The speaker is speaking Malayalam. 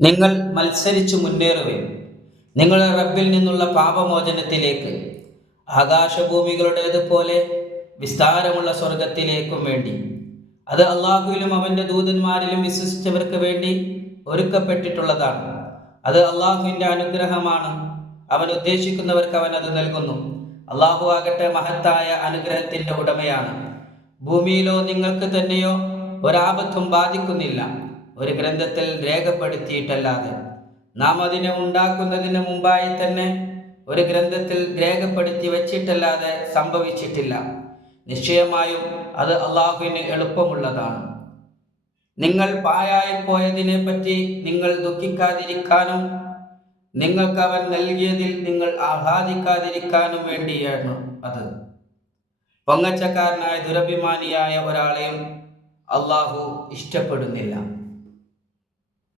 നിങ്ങൾ മത്സരിച്ചു മുന്നേറുവിൻ നിങ്ങളുടെ റബ്ബിൽ നിന്നുള്ള പാപമോചനത്തിലേക്ക്, ആകാശഭൂമികളുടേതുപോലെ വിസ്താരമുള്ള സ്വർഗത്തിലേക്കും വേണ്ടി. അത് അള്ളാഹുവിലും അവൻ്റെ ദൂതന്മാരിലും വിശ്വസിച്ചവർക്ക് വേണ്ടി ഒരുക്കപ്പെട്ടിട്ടുള്ളതാണ്. അത് അള്ളാഹുവിൻ്റെ അനുഗ്രഹമാണ്. അവൻ ഉദ്ദേശിക്കുന്നവർക്ക് അവൻ അത് നൽകുന്നു. അള്ളാഹു ആകട്ടെ മഹത്തായ അനുഗ്രഹത്തിൻ്റെ ഉടമയാണ്. ഭൂമിയിലോ നിങ്ങൾക്ക് തന്നെയോ ഒരാപത്തും ബാധിക്കുന്നില്ല, ഒരു ഗ്രന്ഥത്തിൽ രേഖപ്പെടുത്തിയിട്ടല്ലാതെ. നാം അതിനെ ഉണ്ടാക്കുന്നതിന് മുമ്പായി തന്നെ ഒരു ഗ്രന്ഥത്തിൽ രേഖപ്പെടുത്തി വച്ചിട്ടല്ലാതെ സംഭവിച്ചിട്ടില്ല. നിശ്ചയമായും അത് അള്ളാഹുവിന് എളുപ്പമുള്ളതാണ്. നിങ്ങൾ പാഴായിപ്പോയതിനെ പറ്റി നിങ്ങൾ ദുഃഖിക്കാതിരിക്കാനും നിങ്ങൾക്ക് അവൻ നൽകിയതിൽ നിങ്ങൾ ആഹ്ലാദിക്കാതിരിക്കാനും വേണ്ടിയാണ് അത്. പൊങ്ങച്ചക്കാരനായ ദുരഭിമാനിയായ ഒരാളെയും അള്ളാഹു ഇഷ്ടപ്പെടുന്നില്ല.